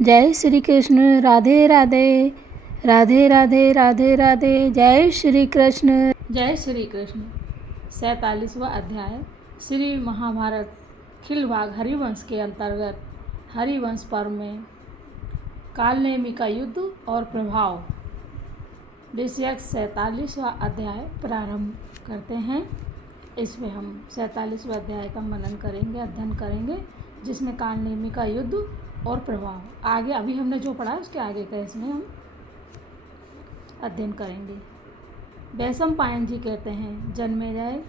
जय श्री कृष्ण। राधे राधे राधे राधे राधे राधे। जय श्री कृष्ण। जय श्री कृष्ण। 47वां अध्याय श्री महाभारत खिलभाग हरिवंश के अंतर्गत हरिवंश पर्व में कालनेमी का युद्ध और प्रभाव विषयक 47वां अध्याय प्रारंभ करते हैं। इसमें हम 47वें अध्याय का मनन करेंगे, अध्ययन करेंगे, जिसमें कालनेमी का युद्ध और प्रभाव आगे अभी हमने जो पढ़ा उसके आगे का इसमें हम अध्ययन करेंगे। वैशंपायन जी कहते हैं, जन्मेजय,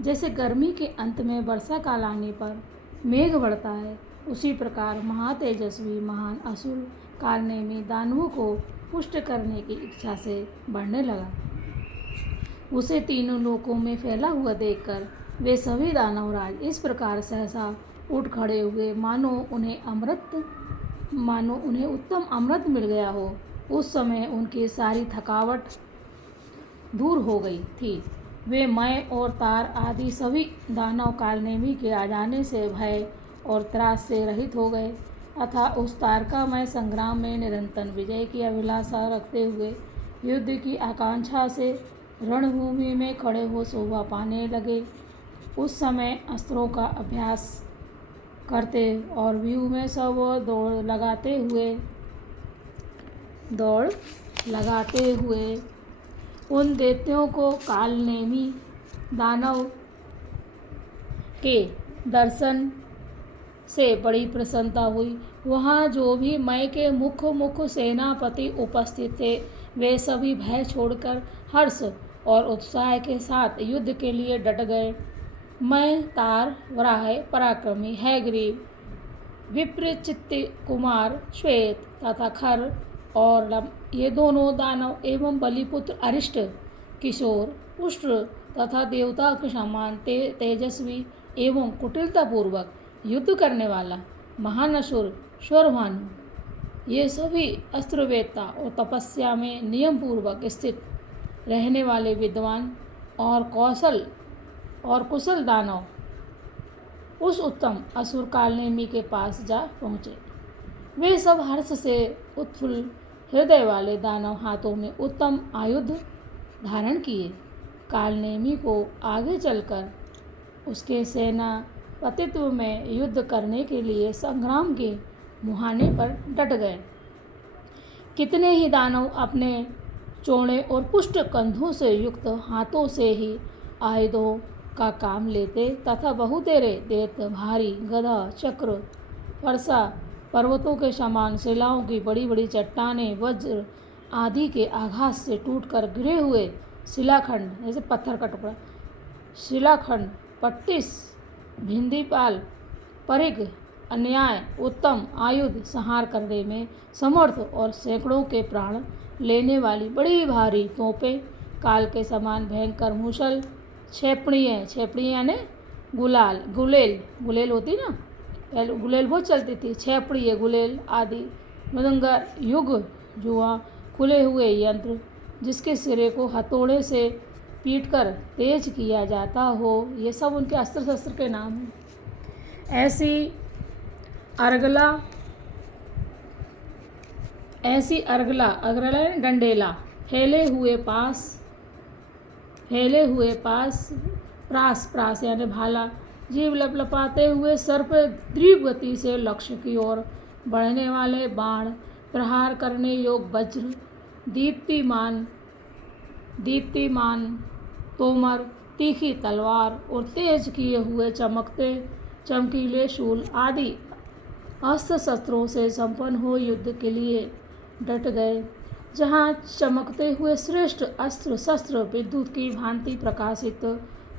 जैसे गर्मी के अंत में वर्षा काल आने पर मेघ बढ़ता है, उसी प्रकार महातेजस्वी महान असुर कालनेमी दानवों को पुष्ट करने की इच्छा से बढ़ने लगा। उसे तीनों लोकों में फैला हुआ देखकर वे सभी दानवराज इस प्रकार सहसा उठ खड़े हुए मानो उन्हें उत्तम अमृत मिल गया हो। उस समय उनकी सारी थकावट दूर हो गई थी। वे मय और तार आदि सभी दानव कालनेमी के आ जाने से भय और त्रास से रहित हो गए, अतः उस तारकामय संग्राम में निरंतर विजय की अभिलाषा रखते हुए युद्ध की आकांक्षा से रणभूमि में खड़े हो शोभा पाने लगे। उस समय अस्त्रों का अभ्यास करते और व्यूह में सब दौड़ लगाते हुए उन दैत्यों को कालनेमी दानव के दर्शन से बड़ी प्रसन्नता हुई। वहाँ जो भी मय के मुख्य सेनापति उपस्थित थे, वे सभी भय छोड़कर हर्ष और उत्साह के साथ युद्ध के लिए डट गए। मय, तार, वराह, पराक्रमी, हैग्रीव, विप्रचित्ति कुमार, श्वेत तथा खर और लम, ये दोनों दानव एवं बलिपुत्र अरिष्ट, किशोर, उष्ट्र तथा देवता के समान तेजस्वी एवं कुटिलतापूर्वक युद्ध करने वाला महान असुर स्वरभानु, ये सभी अस्त्रवेत्ता और तपस्या में नियम पूर्वक स्थित रहने वाले विद्वान और कुशल दानव उस उत्तम असुर कालनेमी के पास जा पहुँचे। वे सब हर्ष से उत्फुल्ल हृदय वाले दानव हाथों में उत्तम आयुध धारण किए कालनेमी को आगे चलकर उसके सेनापतित्व में युद्ध करने के लिए संग्राम के मुहाने पर डट गए। कितने ही दानव अपने चौड़े और पुष्ट कंधों से युक्त हाथों से ही आयुधों का काम लेते तथा बहुतेरे दैत्य भारी गदा, चक्र, फरसा, पर्वतों के समान शिलाओं की बड़ी बड़ी चट्टानें, वज्र आदि के आघात से टूटकर गिरे हुए शिलाखंड, जैसे पत्थर का टुकड़ा, शिलाखंड, पट्टिस, भिंदीपाल, परिघ, अन्याय उत्तम आयुध संहार करने में समर्थ और सैकड़ों के प्राण लेने वाली बड़ी भारी तोपें, काल के समान भयंकर मूसल, छेपड़ियाँ यानी गुलेल होती ना, पहले गुलेल बहुत चलती थी, छेपड़ियाँ, गुलेल आदि, मृदंगर, युग, जुआ, खुले हुए यंत्र जिसके सिरे को हथौड़े से पीटकर तेज किया जाता हो, ये सब उनके अस्त्र शस्त्र के नाम हैं। ऐसी अर्गला डंडेला, फैले हुए प्रास यानी भाला, जीव लपलपाते हुए सर्प, तीव्र गति से लक्ष्य की ओर बढ़ने वाले बाण, प्रहार करने योग्य वज्र, दीप्तिमान तोमर, तीखी तलवार और तेज किए हुए चमकीले शूल आदि अस्त्र शस्त्रों से संपन्न हो युद्ध के लिए डट गए। जहाँ चमकते हुए श्रेष्ठ अस्त्र शस्त्र विद्युत की भांति प्रकाशित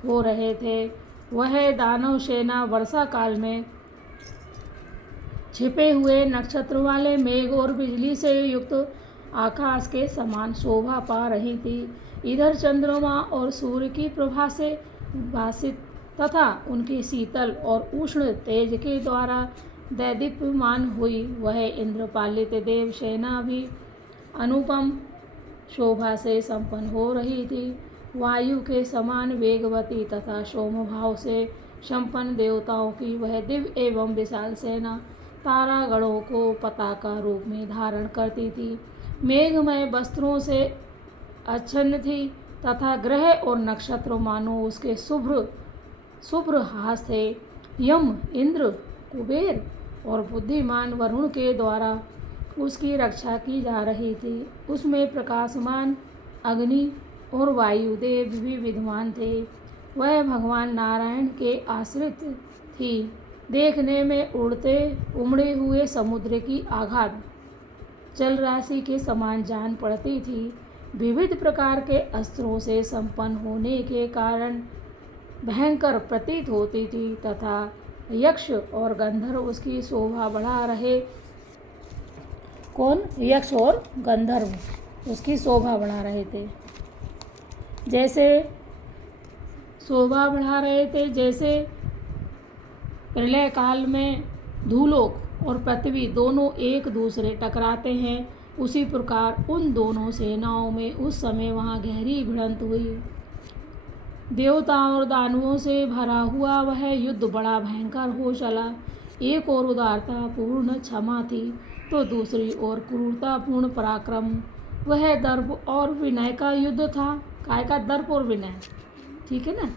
हो रहे थे, वह दानव सेना वर्षा काल में छिपे हुए नक्षत्र वाले मेघ और बिजली से युक्त आकाश के समान शोभा पा रही थी। इधर चंद्रमा और सूर्य की प्रभा से भासित तथा उनकी शीतल और उष्ण तेज के द्वारा दैदीप्यमान हुई वह इंद्रपालित देव सेना भी अनुपम शोभा से संपन्न हो रही थी। वायु के समान वेगवती तथा सोमभाव से संपन्न देवताओं की वह दिव्य एवं विशाल सेना तारागणों को पताका रूप में धारण करती थी, मेघमय वस्त्रों से आच्छन्न थी तथा ग्रह और नक्षत्र मानो उसके शुभ्र हास थे। यम, इंद्र, कुबेर और बुद्धिमान वरुण के द्वारा उसकी रक्षा की जा रही थी। उसमें प्रकाशमान अग्नि और वायुदेव भी विद्यमान थे। वह भगवान नारायण के आश्रित थी। देखने में उमड़े हुए समुद्र की आगाध जल राशि के समान जान पड़ती थी। विविध प्रकार के अस्त्रों से संपन्न होने के कारण भयंकर प्रतीत होती थी तथा यक्ष और गंधर्व उसकी शोभा बढ़ा रहे। कौन? यक्ष और गंधर्व उसकी शोभा बढ़ा रहे थे। जैसे शोभा बढ़ा रहे थे, जैसे प्रलय काल में धूलोक और पृथ्वी दोनों एक दूसरे टकराते हैं, उसी प्रकार उन दोनों सेनाओं में उस समय वहाँ गहरी भिड़ंत हुई। देवताओं और दानवों से भरा हुआ वह युद्ध बड़ा भयंकर हो चला। एक ओर उदारता पूर्ण क्षमा थी तो दूसरी ओर क्रूरतापूर्ण पराक्रम। वह दर्प और विनय का युद्ध था। काय का? दर्प और विनय, ठीक है ना।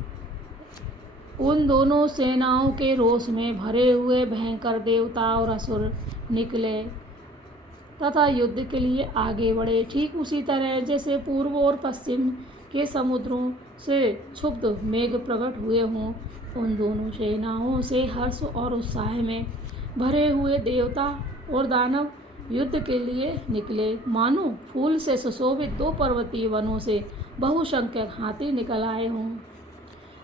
उन दोनों सेनाओं के रोष में भरे हुए भयंकर देवता और असुर निकले तथा युद्ध के लिए आगे बढ़े। ठीक उसी तरह जैसे पूर्व और पश्चिम के समुद्रों से क्षुब्ध मेघ प्रकट हुए हों, उन दोनों सेनाओं से हर्ष और उत्साह में भरे हुए देवता और दानव युद्ध के लिए निकले। मानो फूल से सुशोभित 2 पर्वतीय वनों से बहुसंख्यक हाथी निकल आए हों।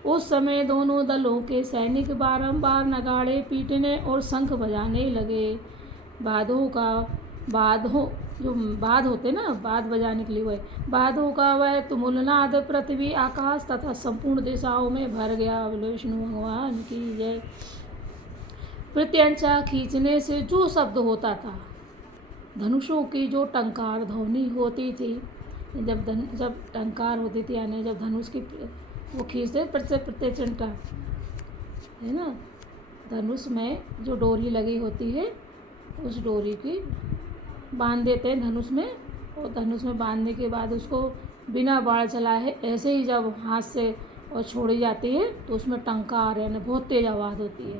उस समय दोनों दलों के सैनिक बारंबार नगाड़े पीटने और शंख बजाने लगे। जो बाद होते ना, बाद बजाने के लिए हुए, बादों का वह तुमुलनाद पृथ्वी, आकाश तथा संपूर्ण दिशाओं में भर गया। विष्णु भगवान की जय। प्रत्यंचा खींचने से जो शब्द होता था, धनुषों की जो टंकार ध्वनि होती थी, जब टंकार होती थी, यानी जब धनुष की वो खींचते प्रत्यंचा है ना, धनुष में जो डोरी लगी होती है उस डोरी की बांध देते हैं धनुष में, और धनुष में बांधने के बाद उसको बिना बाढ़ चलाए ऐसे ही जब हाथ से और छोड़ी जाती है तो उसमें टंकार यानी बहुत तेज आवाज़ होती है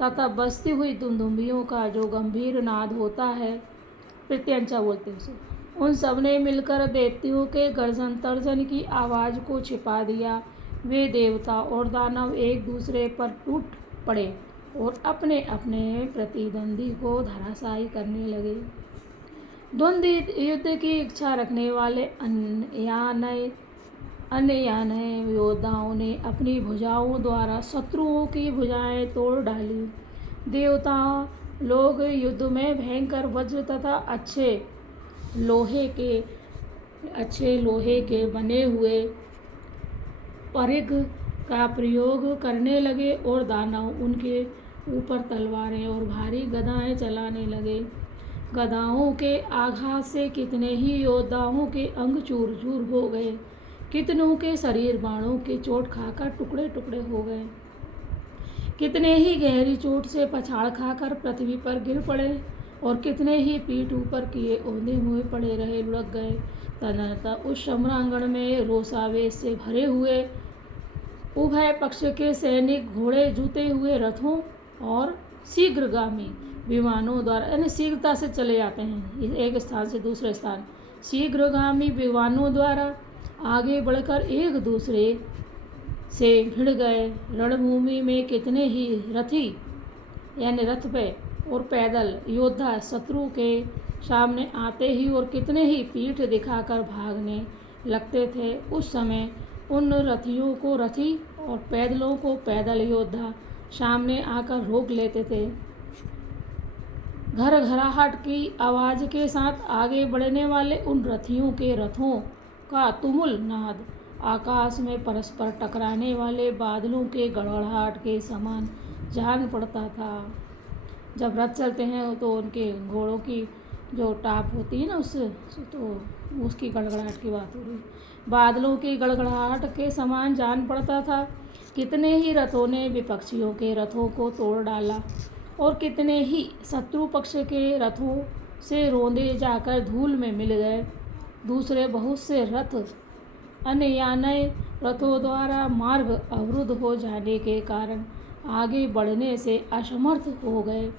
तथा बजती हुई दुमदुमियों का जो गंभीर नाद होता है, प्रत्यंचा बोलते हैं उसे। उन सब ने मिलकर दैत्यों के गर्जन तर्जन की आवाज़ को छिपा दिया। वे देवता और दानव एक दूसरे पर टूट पड़े और अपने अपने प्रतिद्वंदी को धराशायी करने लगे। द्वंद्व युद्ध की इच्छा रखने वाले अन्य योद्धाओं ने अपनी भुजाओं द्वारा शत्रुओं की भुजाएं तोड़ डाली। देवता लोग युद्ध में भयंकर वज्र तथा अच्छे लोहे के बने हुए परिघ का प्रयोग करने लगे और दानव उनके ऊपर तलवारें और भारी गदाएं चलाने लगे। गदाओं के आघात से कितने ही योद्धाओं के अंग चूर चूर हो गए, कितनों के शरीर बाणों के चोट खाकर टुकड़े टुकड़े हो गए, कितने ही गहरी चोट से पछाड़ खाकर पृथ्वी पर गिर पड़े और कितने ही पीठ ऊपर किए औंधे हुए पड़े रहे, लुढ़क गए। तदनंतर उस सम्रांगण में रोषावेश से भरे हुए उभय पक्ष के सैनिक घोड़े जूते हुए रथों और शीघ्रगामी विमानों द्वारा, यानी शीघ्रता से चले जाते हैं एक स्थान से दूसरे स्थान, शीघ्रगामी विमानों द्वारा आगे बढ़कर एक दूसरे से भिड़ गए। रणभूमि में कितने ही रथी यानी रथ पे और पैदल योद्धा शत्रु के सामने आते ही और कितने ही पीठ दिखाकर भागने लगते थे। उस समय उन रथियों को रथी और पैदलों को पैदल योद्धा सामने आकर रोक लेते थे। घरघराहट की आवाज़ के साथ आगे बढ़ने वाले उन रथियों के रथों का तुमुल नाद आकाश में परस्पर टकराने वाले बादलों के गड़गड़ाहट के समान जान पड़ता था। जब रथ चलते हैं तो उनके घोड़ों की जो टाप होती है ना, उससे तो उसकी गड़गड़ाहट की बात हो रही, बादलों की गड़गड़ाहट के समान जान पड़ता था। कितने ही रथों ने विपक्षियों के रथों को तोड़ डाला और कितने ही शत्रु पक्ष के रथों से रोंदे जाकर धूल में मिल गए। दूसरे बहुत से रथ अन्य रथों द्वारा मार्ग अवरुद्ध हो जाने के कारण आगे बढ़ने से असमर्थ हो गए।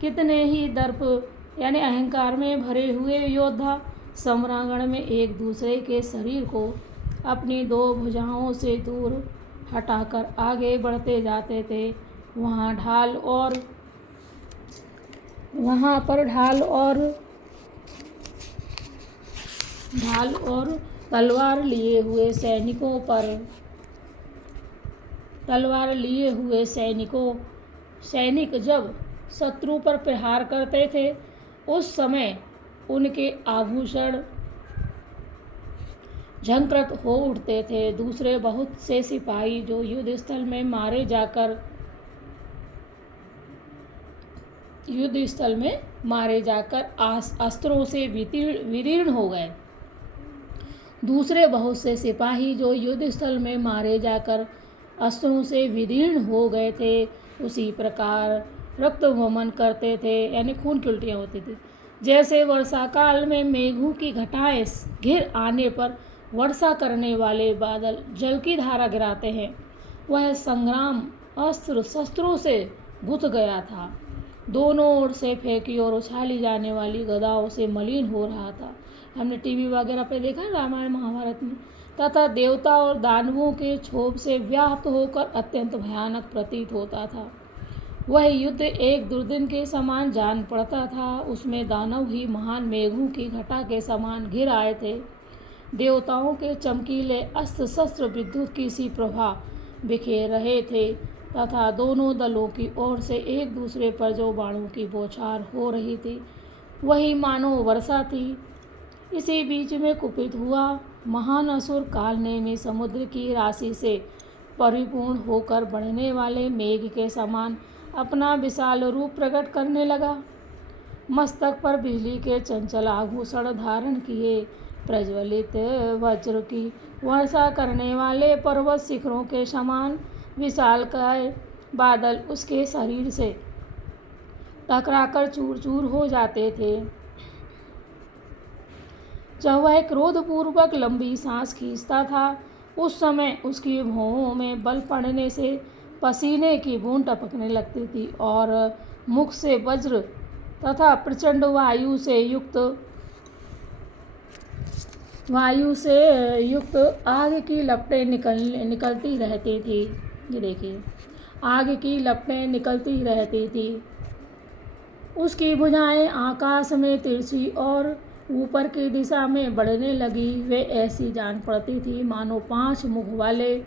कितने ही दर्प यानी अहंकार में भरे हुए योद्धा सम्रांगण में एक दूसरे के शरीर को अपनी दो भुजाओं से दूर हटाकर आगे बढ़ते जाते थे। वहाँ पर ढाल और तलवार लिए हुए सैनिक जब शत्रु पर प्रहार करते थे उस समय उनके आभूषण झंकृत हो उठते थे। दूसरे बहुत से सिपाही जो युद्ध स्थल में मारे जाकर अस्त्रों से विदीर्ण हो गए। दूसरे बहुत से सिपाही जो युद्ध स्थल में मारे जाकर अस्त्रों से विदीर्ण हो गए थे उसी प्रकार रक्त वमन करते थे, यानी खून की उल्टियाँ होती थी। जैसे वर्षा काल में मेघों की घटाएं घिर आने पर वर्षा करने वाले बादल जल की धारा गिराते हैं, वह संग्राम अस्त्र शस्त्रों से गुथ गया था। दोनों ओर से फेंकी और उछाली जाने वाली गदाओं से मलिन हो रहा था। हमने टीवी वगैरह पे देखा रामायण महाभारत में। तथा देवता और दानवों के क्षोभ से व्याप्त होकर अत्यंत भयानक प्रतीत होता था। वह युद्ध एक दुर्दिन के समान जान पड़ता था। उसमें दानव ही महान मेघों की घटा के समान घिर आए थे। देवताओं के चमकीले अस्त्र शस्त्र विद्युत की सी प्रभा बिखेर रहे थे तथा दोनों दलों की ओर से एक दूसरे पर जो बाणों की बौछार हो रही थी वही मानो वर्षा थी। इसी बीच में कुपित हुआ महान असुर कालनेमी समुद्र की राशि से परिपूर्ण होकर बढ़ने वाले मेघ के समान अपना विशाल रूप प्रकट करने लगा। मस्तक पर बिजली के चंचल आभूषण धारण किए प्रज्वलित वज्र की वर्षा करने वाले पर्वत शिखरों के समान विशालकाय बादल उसके शरीर से टकराकर चूर चूर हो जाते थे। जब वह क्रोधपूर्वक लंबी सांस खींचता था उस समय उसकी भौहों में बल पड़ने से पसीने की बूंद टपकने लगती थी और मुख से वज्र तथा प्रचंड वायु से युक्त आग की लपटें निकलती रहती थी। ये देखिए, आग की लपटें निकलती रहती थी। उसकी भुजाएं आकाश में तिरछी और ऊपर की दिशा में बढ़ने लगी। वे ऐसी जान पड़ती थी मानो 5 मुख वाले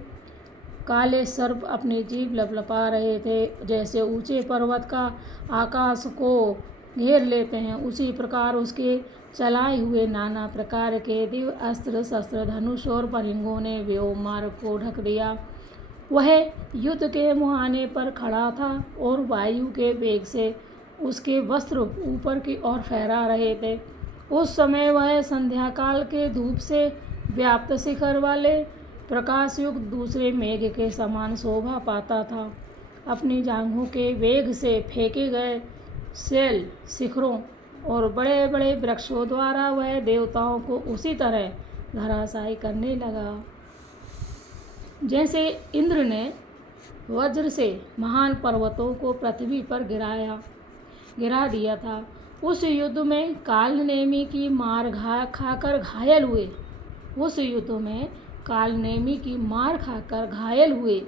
काले सर्प अपनी जीभ लपलपा रहे थे। जैसे ऊंचे पर्वत का आकाश को घेर लेते हैं उसी प्रकार उसके चलाए हुए नाना प्रकार के दिव्य अस्त्र शस्त्र धनुष और परिंगों ने व्योम मार्ग को ढक दिया। वह युद्ध के मुहाने पर खड़ा था और वायु के वेग से उसके वस्त्र ऊपर की ओर फहरा रहे थे। उस समय वह संध्या काल के धूप से व्याप्त शिखर वाले प्रकाशयुक्त दूसरे मेघ के समान शोभा पाता था। अपनी जांघों के वेग से फेंके गए शैल शिखरों और बड़े बड़े वृक्षों द्वारा वह देवताओं को उसी तरह धराशायी करने लगा जैसे इंद्र ने वज्र से महान पर्वतों को पृथ्वी पर गिरा दिया था। उस युद्ध में कालनेमी की मार खाकर घायल हुए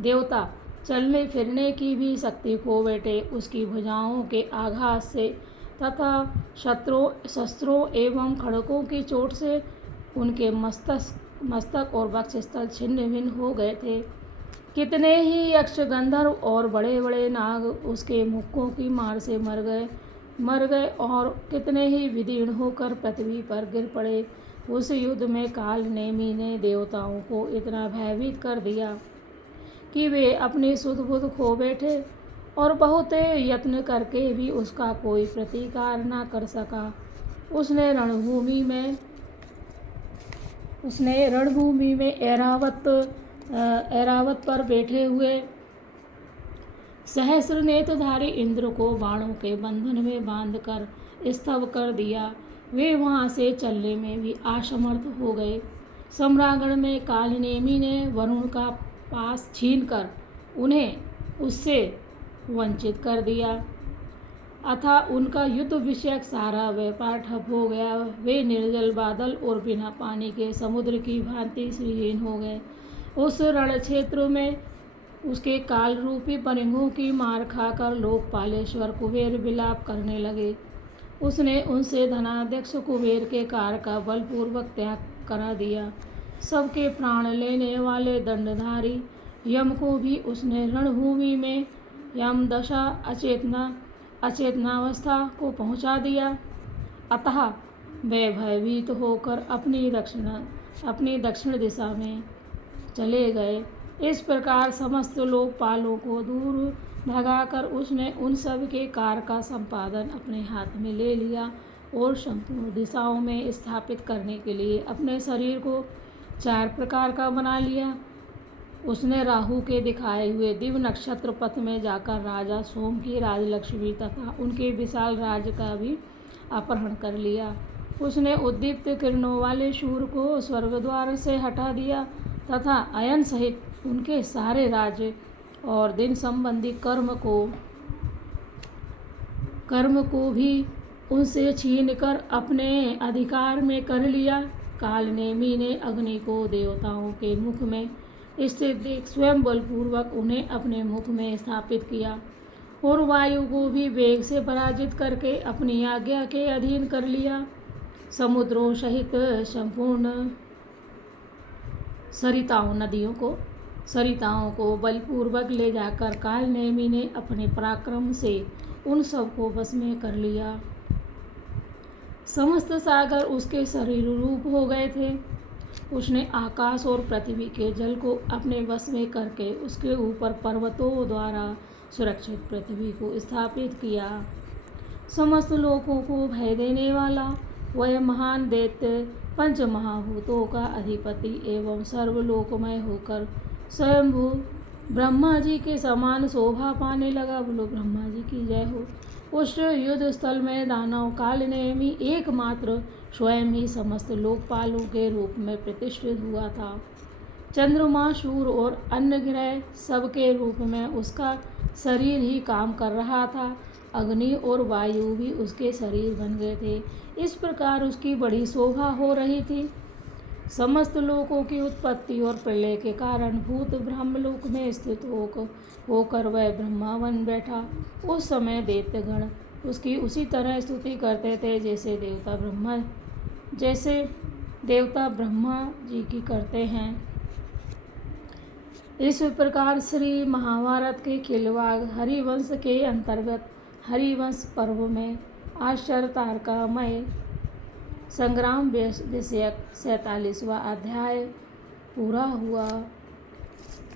देवता चलने फिरने की भी शक्ति खो बैठे। उसकी भुजाओं के आघात से तथा शस्त्रों एवं खड़कों की चोट से उनके मस्तक और वक्षस्थल छिन्न भिन्न हो गए थे। कितने ही यक्ष गंधर्व और बड़े बड़े नाग उसके मुक्कों की मार से मर गए और कितने ही विदीर्ण होकर पृथ्वी पर गिर पड़े। उस युद्ध में कालनेमी ने देवताओं को इतना भयभीत कर दिया कि वे अपनी सुध बुध खो बैठे और बहुत यत्न करके भी उसका कोई प्रतिकार न कर सका। उसने रणभूमि में ऐरावत पर बैठे हुए सहस्र नेत्रधारी इंद्र को बाणों के बंधन में बांधकर स्तव कर दिया। वे वहां से चलने में भी असमर्थ हो गए। सम्रागण में कालनेमी ने वरुण का पास छीनकर उन्हें उससे वंचित कर दिया। अतः उनका युद्ध विषयक सारा व्यापार ठप हो गया। वे निर्जल बादल और बिना पानी के समुद्र की भांति श्रीहीन हो गए। उस रण क्षेत्र में उसके काल रूपी परिंगों की मार खाकर लोकपालेश्वर कुबेर विलाप करने लगे। उसने उनसे धनाध्यक्ष कुबेर के कार का बलपूर्वक त्याग करा दिया। सबके प्राण लेने वाले दंडधारी यम को भी उसने रणभूमि में यम दशा अचेतनावस्था को पहुंचा दिया। अतः वे भयभीत होकर अपनी दक्षिण दिशा में चले गए। इस प्रकार समस्त लोकपालों को दूर भगाकर उसने उन सब के कार का संपादन अपने हाथ में ले लिया और संपूर्ण दिशाओं में स्थापित करने के लिए अपने शरीर को 4 प्रकार का बना लिया। उसने राहु के दिखाए हुए दिव्य नक्षत्र पथ में जाकर राजा सोम की राजलक्ष्मी तथा उनके विशाल राज्य का भी अपहरण कर लिया। उसने उद्दीप्त किरणों वाले सूर्य को स्वर्गद्वार से हटा दिया तथा अयन सहित उनके सारे राज्य और दिन संबंधी कर्म को भी उनसे छीनकर अपने अधिकार में कर लिया। कालनेमी ने अग्नि को देवताओं के मुख में स्थित देख स्वयं बलपूर्वक उन्हें अपने मुख में स्थापित किया और वायु को भी वेग से पराजित करके अपनी आज्ञा के अधीन कर लिया। समुद्रों सहित संपूर्ण सरिताओं को बलपूर्वक ले जाकर कालनेमी ने अपने पराक्रम से उन सबको वश में कर लिया। समस्त सागर उसके शरीर रूप हो गए थे। उसने आकाश और पृथ्वी के जल को अपने वश में करके उसके ऊपर पर्वतों द्वारा सुरक्षित पृथ्वी को स्थापित किया। समस्त लोगों को भय देने वाला वह महान दैत्य पंच महाभूतों का अधिपति एवं सर्वलोकमय होकर स्वयंभू ब्रह्मा जी के समान शोभा पाने लगा। बोलो ब्रह्मा जी की जय हो। उस युद्ध स्थल में दानव कालनेमी एकमात्र स्वयं ही समस्त लोकपालों के रूप में प्रतिष्ठित हुआ था। चंद्रमा, सूर्य और अन्य ग्रह सबके रूप में उसका शरीर ही काम कर रहा था। अग्नि और वायु भी उसके शरीर बन गए थे। इस प्रकार उसकी बड़ी शोभा हो रही थी। समस्त लोकों की उत्पत्ति और प्रलय के कारण भूत ब्रह्मलोक में स्थित होकर वह ब्रह्मा बन बैठा। उस समय दैत्यगण उसकी उसी तरह स्तुति करते थे जैसे देवता ब्रह्मा जी की करते हैं। इस प्रकार श्री महाभारत के खिलवाड़ हरिवंश के अंतर्गत हरिवंश पर्व में आश्चर्य तारकामय संग्राम विषयक 47वां अध्याय पूरा हुआ।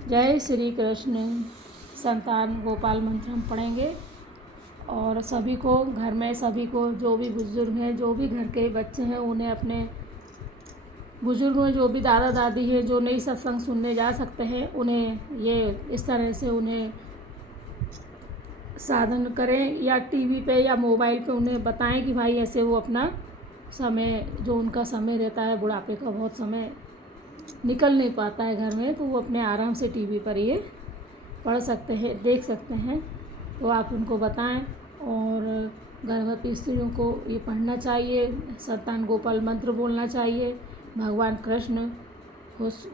जय श्री कृष्ण। संतान गोपाल मंत्र हम पढ़ेंगे और सभी को घर में जो भी बुजुर्ग हैं, जो भी घर के बच्चे हैं, उन्हें अपने बुजुर्ग में जो भी दादा दादी हैं जो नई सत्संग सुनने जा सकते हैं, उन्हें ये इस तरह से उन्हें साधन करें या टीवी पे या मोबाइल पे उन्हें बताएं कि भाई ऐसे वो अपना समय जो उनका समय रहता है, बुढ़ापे का बहुत समय निकल नहीं पाता है घर में, तो वो अपने आराम से टीवी पर ये पढ़ सकते हैं, देख सकते हैं। तो आप उनको बताएं। और गर्भवती स्त्रियों को ये पढ़ना चाहिए, संतान गोपाल मंत्र बोलना चाहिए। भगवान कृष्ण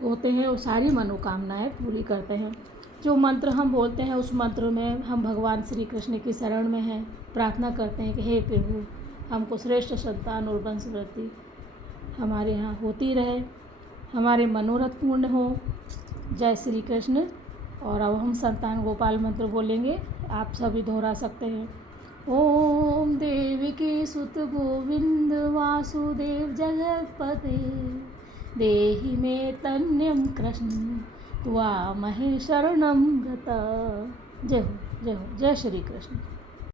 होते हैं और सारी मनोकामनाएं पूरी करते हैं। जो मंत्र हम बोलते हैं उस मंत्र में हम भगवान श्री कृष्ण की शरण में हैं, प्रार्थना करते हैं कि हे प्रभु, हमको श्रेष्ठ संतान और वंशवृद्धि हमारे यहाँ होती रहे, हमारे मनोरथ पूर्ण हो। जय श्री कृष्ण। और अब हम संतान गोपाल मंत्र बोलेंगे, आप सभी दोहरा सकते हैं। ओम देवकी सुत गोविंद वासुदेव जगतपते देहि मे तन्यम कृष्ण त्वामहे शरणं गता। जय हो, जय हो, जय श्री कृष्ण।